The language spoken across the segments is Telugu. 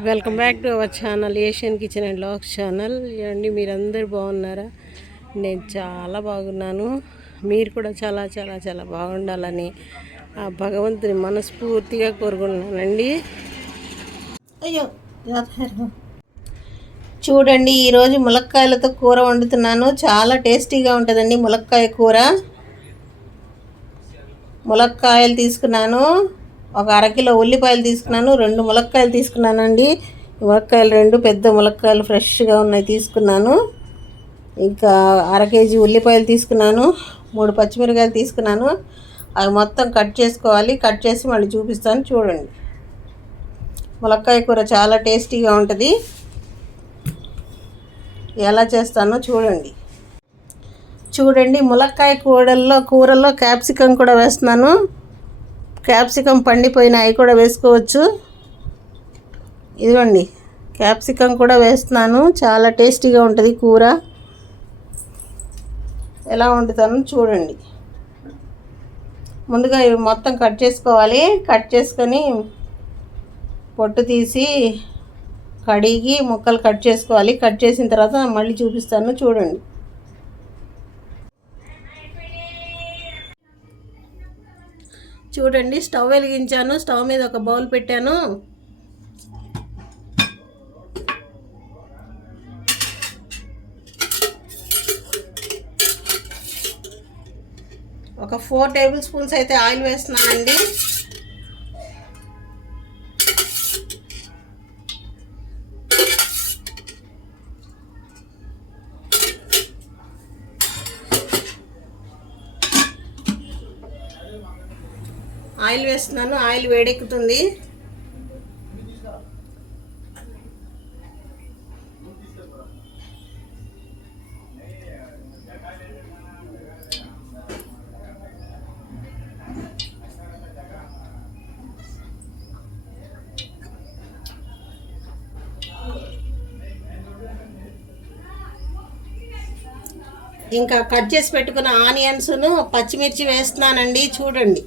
Welcome back to our channel Asian kitchen and vlogs channel. అండి మీరందరూ బాగున్నారా? నేను చాలా బాగున్నాను. మీరు కూడా చాలా చాలా చాలా బాగుండాలని ఆ భగవంతుని మనస్ఫూర్తిగా కోరుకుంటున్నానండి. అయ్యో చూడండి, ఈరోజు ములక్కాయలతో కూర వండుతున్నాను. చాలా టేస్టీగా ఉంటుందండి ములక్కాయ కూర. ములక్కాయలు తీసుకున్నాను, ఒక అరకిలో ఉల్లిపాయలు తీసుకున్నాను, 2 ములక్కాయలు తీసుకున్నానండి. ములక్కాయలు 2 పెద్ద ములక్కాయలు ఫ్రెష్గా ఉన్నాయి తీసుకున్నాను. ఇంకా అరకేజీ ఉల్లిపాయలు తీసుకున్నాను, 3 పచ్చిమిరకాయలు తీసుకున్నాను. అవి మొత్తం కట్ చేసుకోవాలి. కట్ చేసి మళ్ళీ చూపిస్తాను చూడండి. ములక్కాయ కూర చాలా టేస్టీగా ఉంటుంది. ఎలా చేస్తానో చూడండి. ములక్కాయ కూరల్లో క్యాప్సికమ్ కూడా వేస్తున్నాను. క్యాప్సికమ్ పండిపోయిన అవి కూడా వేసుకోవచ్చు. ఇదిగోండి, క్యాప్సికమ్ కూడా వేస్తున్నాను. చాలా టేస్టీగా ఉంటుంది కూర. ఎలా వండుతాను చూడండి. ముందుగా ఇవి మొత్తం కట్ చేసుకోవాలి. కట్ చేసుకొని పొట్టు తీసి కడిగి ముక్కలు కట్ చేసుకోవాలి. కట్ చేసిన తర్వాత మళ్ళీ చూపిస్తాను చూడండి. చూడండి, స్టవ్ వెలిగించాను. స్టవ్ మీద ఒక బౌల్ పెట్టాను. ఒక 4 టేబుల్ స్పూన్స్ అయితే ఆయిల్ వేస్తున్నానండి. ఆయిల్ వేస్తున్నాను. ఆయిల్ వేడెక్కుతుంది. ఇంకా కట్ చేసి పెట్టుకున్న ఆనియన్స్ను పచ్చిమిర్చి వేస్తున్నానండి. చూడండి,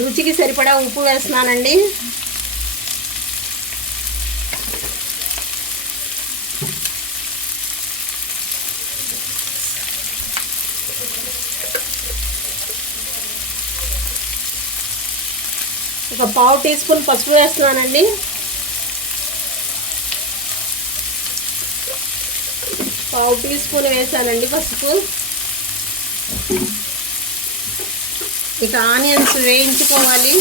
రుచికి సరిపడా ఉప్పు వేస్తున్నానండి. ఒక 1/2 టీ స్పూన్ పసుపు వేస్తున్నానండి. పావు టీ స్పూన్ వేసానండి పసుపు. ఇక ఆనియన్స్ వేయించుకోవాలి.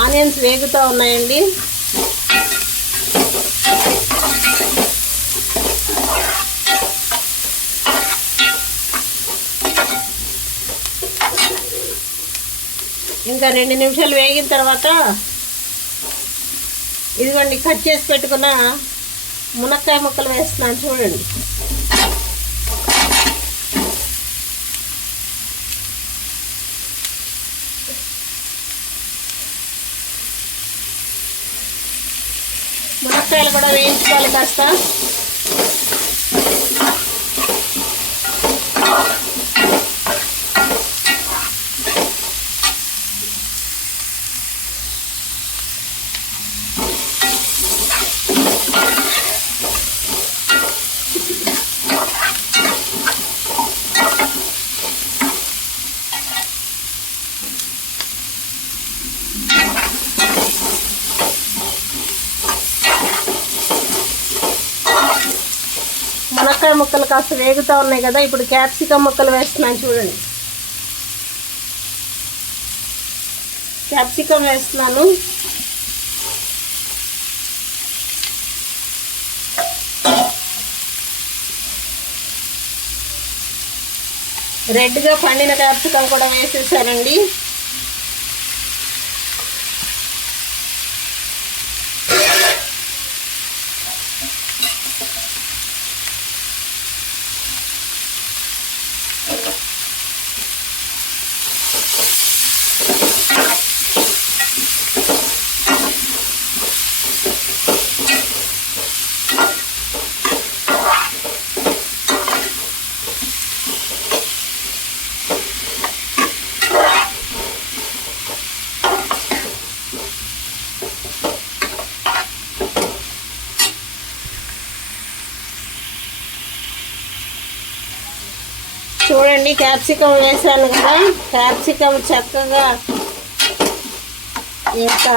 ఆనియన్స్ వేగుతూ ఉన్నాయండి. ఇంకా 2 నిమిషాలు వేగిన తర్వాత ఇదిగోండి, కట్ చేసి పెట్టుకున్న మునక్కాయ ముక్కలు వేస్తున్నాను చూడండి. మునక్కాయలు కూడా వేయించుకోవాలి కాస్త. మునక్కాయ ముక్కలు కాస్త వేగుతూ ఉన్నాయి కదా, ఇప్పుడు క్యాప్సికమ్ ముక్కలు వేస్తున్నాను చూడండి. క్యాప్సికమ్ వేస్తున్నాను. రెడ్గా పండిన క్యాప్సికం కూడా వేసేసానండి. చూడండి క్యాప్సికం వేసాను కదా, క్యాప్సికం చక్కగా ఇంకా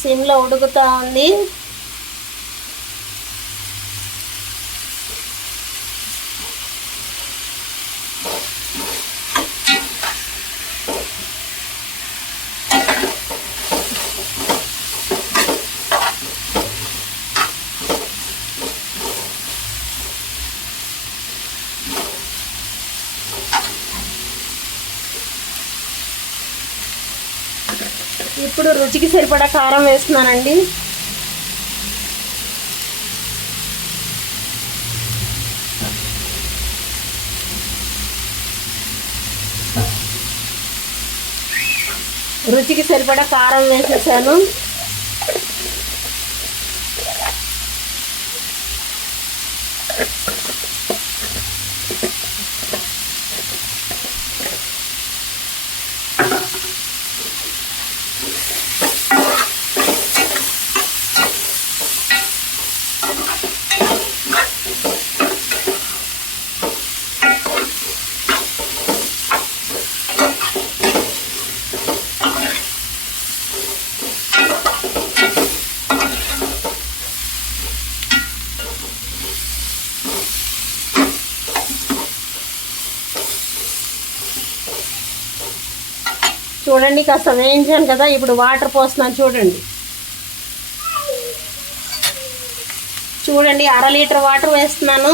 సిమ్లో ఉడుకుతూ ఉంది. ఇప్పుడు రుచికి సరిపడా కారం వేస్తున్నానండి. రుచికి సరిపడా కారం వేసేసాను. చూడండి కాస్త వేయించాను కదా, ఇప్పుడు వాటర్ పోస్తున్నాను. చూడండి 1/2 లీటర్ వాటర్ వేస్తున్నాను.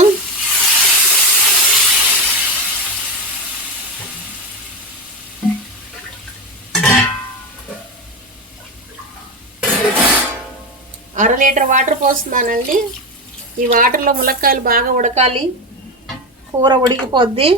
అర లీటర్ వాటర్ పోస్తున్నానండి. ఈ వాటర్లో ములక్కాయలు బాగా ఉడకాలి, కూర ఉడికిపోద్ది.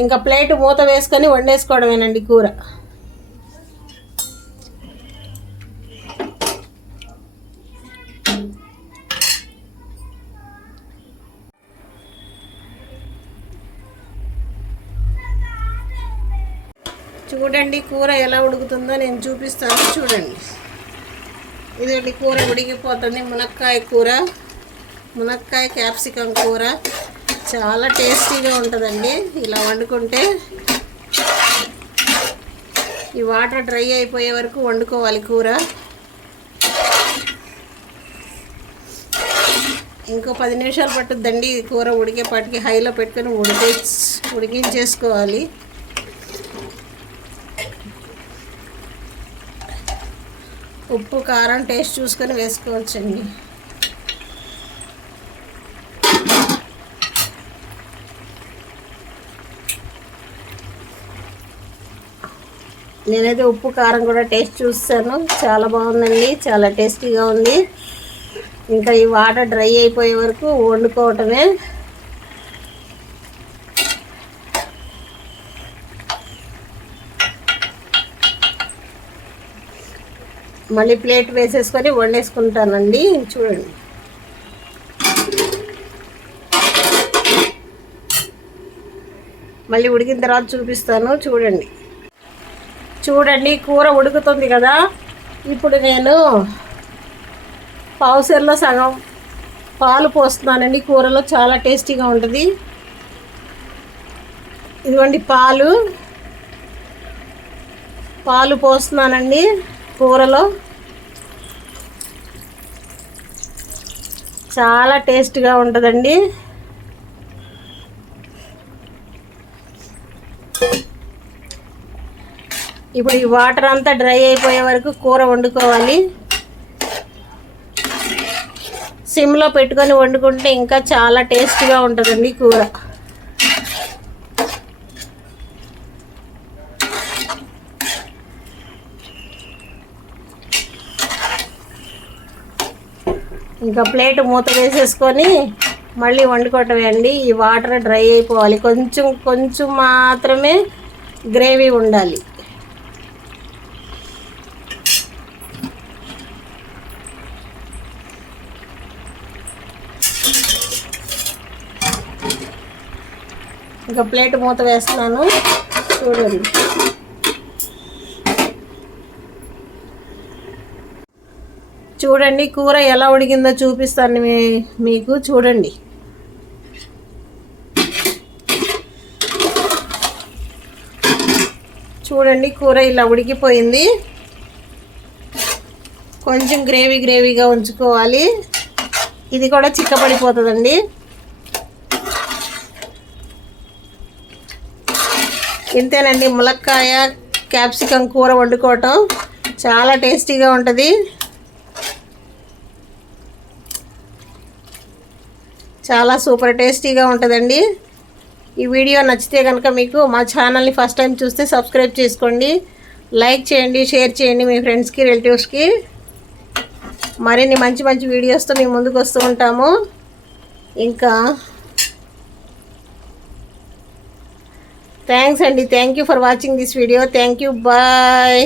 ఇంకా ప్లేట్ మూత వేసుకొని వండేసుకోవడమేనండి కూర. చూడండి కూర ఎలా ఉడుకుతుందో నేను చూపిస్తాను. చూడండి, ఇదండి కూర ఉడికిపోతుంది. మునక్కాయ కూర, మునక్కాయ క్యాప్సికం కూర చాలా టేస్టీగా ఉంటుందండి. ఇలా వండుకుంటే ఈ వాటర్ డ్రై అయిపోయే వరకు వండుకోవాలి కూర. ఇంకో 10 నిమిషాలు పట్టుద్దండి కూర ఉడికేపాటికి. హైలో పెట్టుకొని ఉడికించేసుకోవాలి. ఉప్పు కారం టేస్ట్ చూసుకొని వేసుకోవచ్చండి. నేనైతే ఉప్పు కారం కూడా టేస్ట్ చూస్తాను. చాలా బాగుందండి, చాలా టేస్టీగా ఉంది. ఇంకా ఈ వాటర్ డ్రై అయిపోయే వరకు వండుకోవటమే. మళ్ళీ ప్లేట్ వేసేసుకొని వండేసుకుంటానండి. చూడండి, మళ్ళీ ఉడికిన తర్వాత చూపిస్తాను. చూడండి కూర ఉడుకుతుంది కదా. ఇప్పుడు నేను పావుసేరులో సగం పాలు పోస్తున్నానండి, కూరలో చాలా టేస్టీగా ఉంటుంది. ఇదిగోండి పాలు పోస్తున్నానండి కూరలో. చాలా టేస్ట్గా ఉంటుందండి. ఇప్పుడు ఈ వాటర్ అంతా డ్రై అయిపోయే వరకు కూర వండుకోవాలి. సిమ్లో పెట్టుకొని వండుకుంటే ఇంకా చాలా టేస్ట్గా ఉంటుందండి కూర. ఇంకా ప్లేట్ మూత వేసేసుకొని మళ్ళీ వండుకోవటమే అండి. ఈ వాటర్ డ్రై అయిపోవాలి, కొంచెం కొంచెం మాత్రమే గ్రేవీ ఉండాలి. ఇంకా ప్లేట్ మూత వేస్తున్నాను, చూడండి. చూడండి కూర ఎలా ఉడికిందో చూపిస్తాను మీకు. చూడండి, కూర ఇలా ఉడికిపోయింది. కొంచెం గ్రేవీగా ఉంచుకోవాలి, ఇది కూడా చిక్కపడిపోతుందండి. ఇంతేనండి, ములక్కాయ క్యాప్సికం కూర వండుకోవటం చాలా టేస్టీగా ఉంటుంది. చాలా సూపర్ టేస్టీగా ఉంటుందండి. ఈ వీడియో నచ్చితే కనుక మీకు మా ఛానల్ని ఫస్ట్ టైం చూస్తే సబ్స్క్రైబ్ చేసుకోండి, లైక్ చేయండి, షేర్ చేయండి మీ ఫ్రెండ్స్కి, రిలేటివ్స్కి. మరిన్ని మంచి మంచి వీడియోస్తో మేము ముందుకు వస్తూ ఉంటాము. ఇంకా థ్యాంక్స్ అండి. Thank you for watching this video. Thank you. Bye.